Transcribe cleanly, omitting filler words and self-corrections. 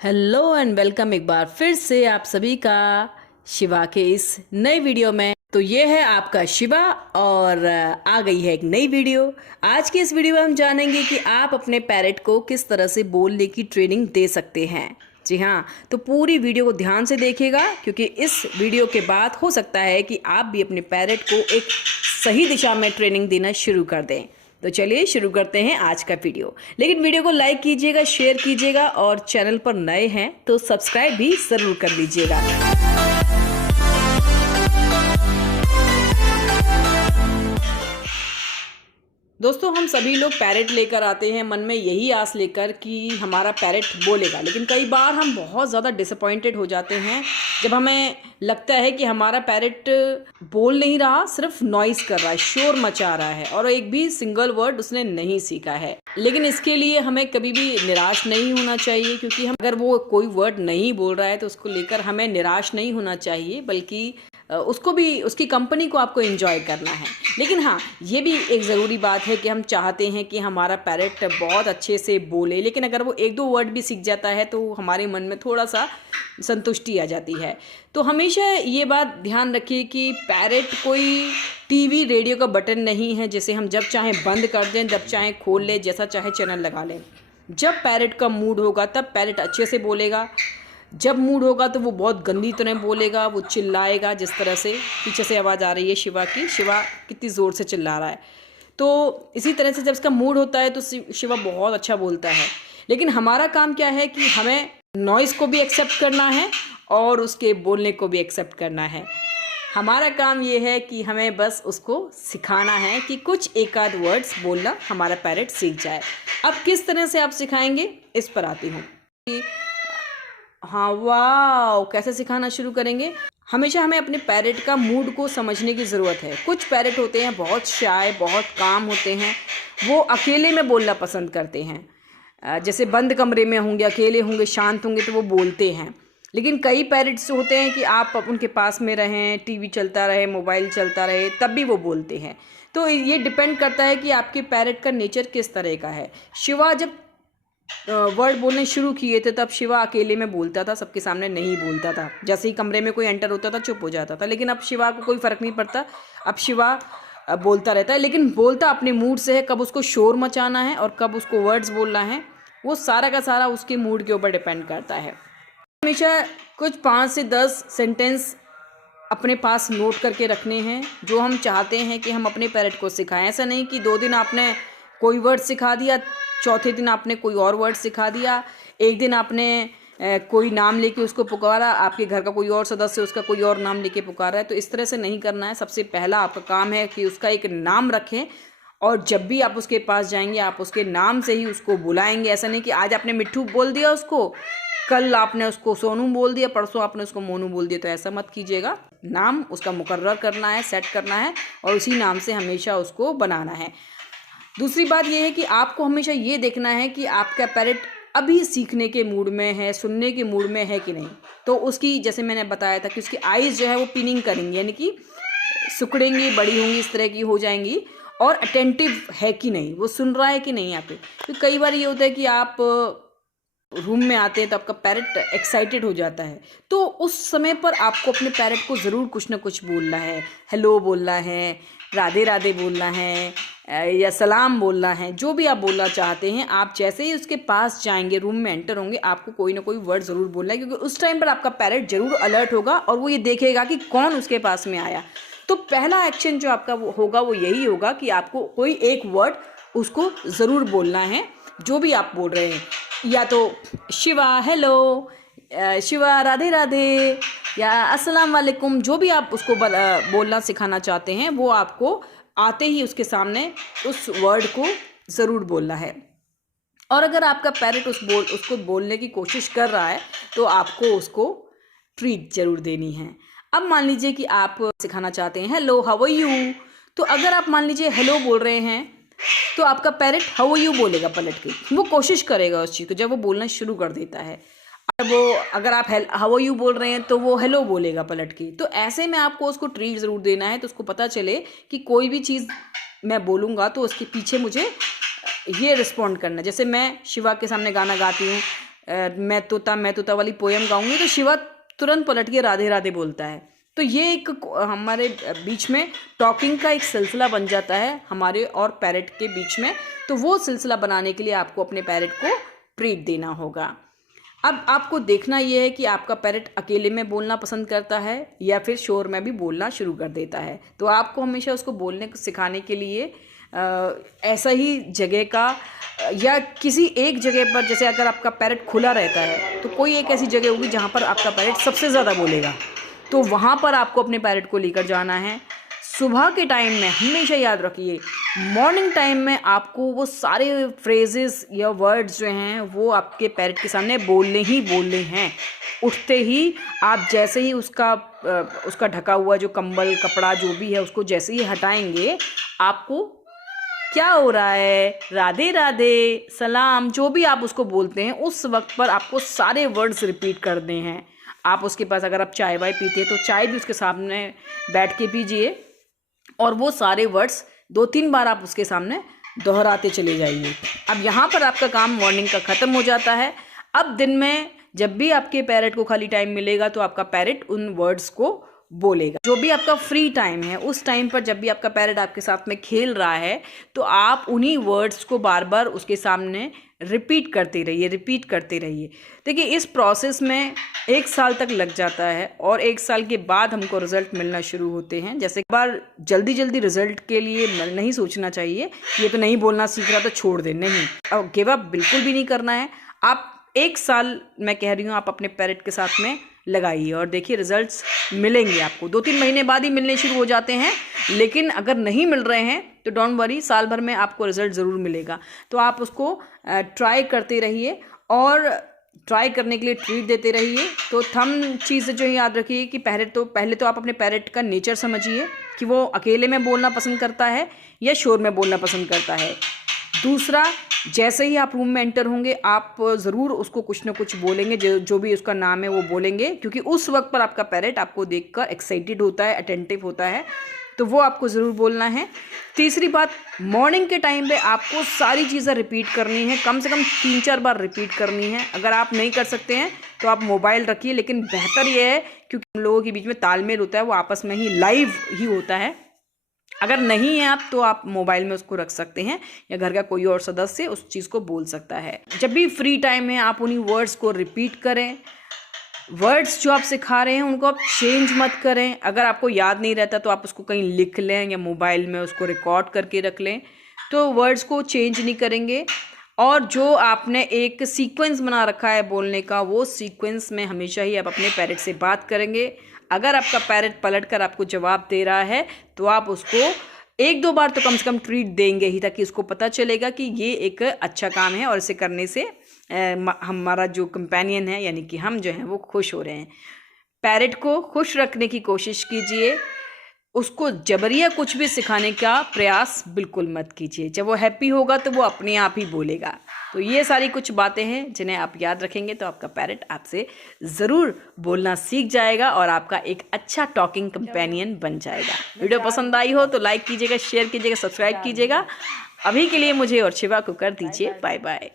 Hello and welcome एक बार फिर से आप सभी का शिवा के इस नए वीडियो में। तो ये है आपका शिवा और आ गई है एक नई वीडियो। आज की इस वीडियो में हम जानेंगे कि आप अपने पैरेट को किस तरह से बोलने की ट्रेनिंग दे सकते हैं। जी हाँ, तो पूरी वीडियो को ध्यान से देखिएगा क्योंकि इस वीडियो के बाद हो सकता है कि आप भी अपने पैरेट को एक सही दिशा में ट्रेनिंग देना शुरू कर दें। तो चलिए शुरू करते हैं आज का वीडियो। लेकिन वीडियो को लाइक कीजिएगा, शेयर कीजिएगा और चैनल पर नए हैं तो सब्सक्राइब भी ज़रूर कर लीजिएगा। दोस्तों, हम सभी लोग पैरेट लेकर आते हैं मन में यही आस लेकर कि हमारा पैरेट बोलेगा, लेकिन कई बार हम बहुत ज़्यादा डिसअपॉइंटेड हो जाते हैं जब हमें लगता है कि हमारा पैरेट बोल नहीं रहा, सिर्फ नॉइज़ कर रहा है, शोर मचा रहा है और एक भी सिंगल वर्ड उसने नहीं सीखा है। लेकिन इसके लिए हमें कभी भी निराश नहीं होना चाहिए, क्योंकि हम अगर वो कोई वर्ड नहीं बोल रहा है तो उसको लेकर हमें निराश नहीं होना चाहिए, बल्कि उसको भी, उसकी कंपनी को आपको एंजॉय करना है। लेकिन हाँ, ये भी एक ज़रूरी बात है कि हम चाहते हैं कि हमारा पैरेट बहुत अच्छे से बोले, लेकिन अगर वो एक दो वर्ड भी सीख जाता है तो हमारे मन में थोड़ा सा संतुष्टि आ जाती है। तो हमेशा ये बात ध्यान रखिए कि पैरेट कोई टीवी रेडियो का बटन नहीं है जिसे हम जब चाहें बंद कर दें, जब चाहें खोल लें, जैसा चाहे चैनल लगा लें। जब पैरेट का मूड होगा तब पैरेट अच्छे से बोलेगा, जब मूड होगा तो वो बहुत गंदी तरह बोलेगा, वो चिल्लाएगा। जिस तरह से पीछे से आवाज़ आ रही है शिवा की, शिवा कितनी ज़ोर से चिल्ला रहा है। तो इसी तरह से जब इसका मूड होता है तो शिवा बहुत अच्छा बोलता है। लेकिन हमारा काम क्या है कि हमें नॉइज़ को भी एक्सेप्ट करना है और उसके बोलने को भी एक्सेप्ट करना है। हमारा काम ये है कि हमें बस उसको सिखाना है कि कुछ एक आध वर्ड्स बोलना हमारा पैरेट सीख जाए। अब किस तरह से आप सिखाएंगे इस पर आती हूँ। हाँ, वाह, कैसे सिखाना शुरू करेंगे। हमेशा हमें अपने पैरेट का मूड को समझने की ज़रूरत है। कुछ पैरेट होते हैं बहुत शाय, बहुत काम होते हैं, वो अकेले में बोलना पसंद करते हैं। जैसे बंद कमरे में होंगे, अकेले होंगे, शांत होंगे तो वो बोलते हैं। लेकिन कई पैरेट्स होते हैं कि आप उनके पास में रहें, टीवी चलता रहे, मोबाइल चलता रहे, तब भी वो बोलते हैं। तो ये डिपेंड करता है कि आपके पैरेट का नेचर किस तरह का है। शिवा जब वर्ड बोलने शुरू किए थे तब शिवा अकेले में बोलता था, सबके सामने नहीं बोलता था। जैसे ही कमरे में कोई एंटर होता था चुप हो जाता था। लेकिन अब शिवा को कोई फ़र्क नहीं पड़ता, अब शिवा बोलता रहता है, लेकिन बोलता अपने मूड से है। कब उसको शोर मचाना है और कब उसको वर्ड्स बोलना है, वो सारा का सारा उसके मूड के ऊपर डिपेंड करता है। हमेशा कुछ 5 से 10 सेंटेंस अपने पास नोट करके रखने हैं जो हम चाहते हैं कि हम अपने पैरेट को सिखाएं। ऐसा नहीं कि 2 दिन आपने कोई वर्ड सिखा दिया, चौथे दिन आपने कोई और वर्ड सिखा दिया, एक दिन आपने कोई नाम लेके उसको पुकारा, आपके घर का कोई और सदस्य उसका कोई और नाम लेके पुकारा है। तो इस तरह से नहीं करना है। सबसे पहला आपका काम है कि उसका एक नाम रखें और जब भी आप उसके पास जाएंगे आप उसके नाम से ही उसको बुलाएंगे। ऐसा नहीं कि आज आपने मिट्ठू बोल दिया उसको, कल आपने उसको सोनू बोल दिया, परसों आपने उसको मोनू बोल दिया। तो ऐसा मत कीजिएगा। नाम उसका मुकर्रर करना है, सेट करना है और उसी नाम से हमेशा उसको बनाना है। दूसरी बात यह है कि आपको हमेशा ये देखना है कि आपका पैरेट अभी सीखने के मूड में है, सुनने के मूड में है कि नहीं। तो उसकी, जैसे मैंने बताया था कि उसकी आइज़ जो है वो पिनिंग करेंगी, यानी कि सिकुड़ेंगी, बड़ी होंगी, इस तरह की हो जाएंगी। और अटेंटिव है कि नहीं, वो सुन रहा है कि नहीं यहाँ पे। तो कई बार ये होता है कि आप रूम में आते हैं तो आपका पैरेट एक्साइटेड हो जाता है, तो उस समय पर आपको अपने पैरेट को ज़रूर कुछ ना कुछ बोलना है। हेलो बोलना है, राधे राधे बोलना है, या सलाम बोलना है। जो भी आप बोलना चाहते हैं, आप जैसे ही उसके पास जाएंगे, रूम में एंटर होंगे, आपको कोई ना कोई वर्ड ज़रूर बोलना है, क्योंकि उस टाइम पर आपका पैरेट ज़रूर अलर्ट होगा और वो ये देखेगा कि कौन उसके पास में आया। तो पहला एक्शन जो आपका वो होगा वो यही होगा कि आपको कोई एक वर्ड उसको ज़रूर बोलना है, जो भी आप बोल रहे हैं। या तो शिवा हेलो, शिवा राधे राधे, या अस्सलाम वालेकुम, जो भी आप उसको बोलना सिखाना चाहते हैं वो आपको आते ही उसके सामने उस वर्ड को ज़रूर बोलना है। और अगर आपका पैरेट उसको बोलने की कोशिश कर रहा है तो आपको उसको ट्रीट ज़रूर देनी है। अब मान लीजिए कि आप सिखाना चाहते हैं हेलो हाउ आर यू, तो अगर आप मान लीजिए हेलो बोल रहे हैं तो आपका पैरेट हाउ आर यू बोलेगा पलट के, वो कोशिश करेगा उस चीज़ को जब वो बोलना शुरू कर देता है। अगर आप हाउ आर यू बोल रहे हैं तो वो हेलो बोलेगा पलट के। तो ऐसे में आपको उसको ट्रीट ज़रूर देना है, तो उसको पता चले कि कोई भी चीज़ मैं बोलूँगा तो उसके पीछे मुझे ये रिस्पॉन्ड करना। जैसे मैं शिवा के सामने गाना गाती हूँ, मैं तोता वाली पोयम गाऊंगी तो शिवा तुरंत पलट के राधे राधे बोलता है। तो ये एक हमारे बीच में टॉकिंग का एक सिलसिला बन जाता है हमारे और पैरेट के बीच में। तो वो सिलसिला बनाने के लिए आपको अपने पैरेट को ट्रीट देना होगा। अब आपको देखना ये है कि आपका पैरेट अकेले में बोलना पसंद करता है या फिर शोर में भी बोलना शुरू कर देता है। तो आपको हमेशा उसको बोलने को सिखाने के लिए ऐसा ही जगह का या किसी एक जगह पर, जैसे अगर आपका पैरेट खुला रहता है तो कोई एक ऐसी जगह होगी जहाँ पर आपका पैरेट सबसे ज़्यादा बोलेगा, तो वहाँ पर आपको अपने पैरेट को लेकर जाना है। सुबह के टाइम में हमेशा याद रखिए, मॉर्निंग टाइम में आपको वो सारे फ्रेजेस या वर्ड्स जो हैं वो आपके पैरेट के सामने बोलने ही बोलने हैं। उठते ही आप जैसे ही उसका ढका हुआ जो कंबल कपड़ा जो भी है उसको जैसे ही हटाएंगे, आपको क्या हो रहा है, राधे राधे, सलाम, जो भी आप उसको बोलते हैं उस वक्त पर आपको सारे वर्ड्स रिपीट करने हैं। आप उसके पास अगर आप चाय वाय पीते हैं तो चाय भी उसके सामने बैठ के पीजिए और वो सारे वर्ड्स 2-3 बार आप उसके सामने दोहराते चले जाइए। अब यहाँ पर आपका काम मॉर्निंग का ख़त्म हो जाता है। अब दिन में जब भी आपके पैरेट को खाली टाइम मिलेगा तो आपका पैरेट उन वर्ड्स को बोलेगा। जो भी आपका फ्री टाइम है उस टाइम पर जब भी आपका पैरेट आपके साथ में खेल रहा है तो आप उन्हीं वर्ड्स को बार बार उसके सामने रिपीट करते रहिए। देखिए, इस प्रोसेस में 1 साल तक लग जाता है और 1 साल के बाद हमको रिज़ल्ट मिलना शुरू होते हैं। जैसे एक बार जल्दी रिज़ल्ट के लिए नहीं सोचना चाहिए, ये तो नहीं बोलना सीख रहा तो छोड़ दे, नहीं, अब गिव अप बिल्कुल भी नहीं करना है। आप 1 साल, मैं कह रही हूँ, आप अपने पैरेट के साथ में लगाइए और देखिए रिजल्ट्स मिलेंगे आपको। 2-3 महीने बाद ही मिलने शुरू हो जाते हैं, लेकिन अगर नहीं मिल रहे हैं तो डोंट वरी, साल भर में आपको रिजल्ट ज़रूर मिलेगा। तो आप उसको ट्राई करते रहिए और ट्राई करने के लिए ट्रीट देते रहिए। तो थम चीज़ जो याद रखिए कि पहले तो आप अपने पैरेट का नेचर समझिए कि वो अकेले में बोलना पसंद करता है या शोर में बोलना पसंद करता है। दूसरा, जैसे ही आप रूम में एंटर होंगे आप ज़रूर उसको कुछ ना कुछ बोलेंगे, जो भी उसका नाम है वो बोलेंगे, क्योंकि उस वक्त पर आपका पैरेट आपको देखकर एक्साइटेड होता है, अटेंटिव होता है, तो वो आपको ज़रूर बोलना है। तीसरी बात, मॉर्निंग के टाइम पे आपको सारी चीज़ें रिपीट करनी है, कम से कम 3-4 बार रिपीट करनी है। अगर आप नहीं कर सकते हैं तो आप मोबाइल रखिए, लेकिन बेहतर ये है क्योंकि हम लोगों के बीच में तालमेल होता है, वो आपस में ही लाइव ही होता है। अगर नहीं है आप तो आप मोबाइल में उसको रख सकते हैं या घर का कोई और सदस्य उस चीज़ को बोल सकता है। जब भी फ्री टाइम है आप उन्हीं वर्ड्स को रिपीट करें। वर्ड्स जो आप सिखा रहे हैं उनको आप चेंज मत करें। अगर आपको याद नहीं रहता तो आप उसको कहीं लिख लें या मोबाइल में उसको रिकॉर्ड करके रख लें, तो वर्ड्स को चेंज नहीं करेंगे। और जो आपने एक सीक्वेंस बना रखा है बोलने का, वो सीक्वेंस में हमेशा ही आप अपने पैरेट से बात करेंगे। अगर आपका पैरेट पलटकर आपको जवाब दे रहा है तो आप उसको 1-2 बार तो कम से कम ट्रीट देंगे ही, ताकि उसको पता चलेगा कि ये एक अच्छा काम है और इसे करने से हमारा जो कंपेनियन है यानी कि हम जो हैं वो खुश हो रहे हैं। पैरेट को खुश रखने की कोशिश कीजिए, उसको जबरिया कुछ भी सिखाने का प्रयास बिल्कुल मत कीजिए। जब वो हैप्पी होगा तो वो अपने आप ही बोलेगा। तो ये सारी कुछ बातें हैं जिन्हें आप याद रखेंगे तो आपका पैरेट आपसे ज़रूर बोलना सीख जाएगा और आपका एक अच्छा टॉकिंग कंपेनियन बन जाएगा। वीडियो पसंद आई हो तो लाइक कीजिएगा, शेयर कीजिएगा, सब्सक्राइब कीजिएगा। अभी के लिए मुझे और शिवा को कर दीजिए बाय बाय।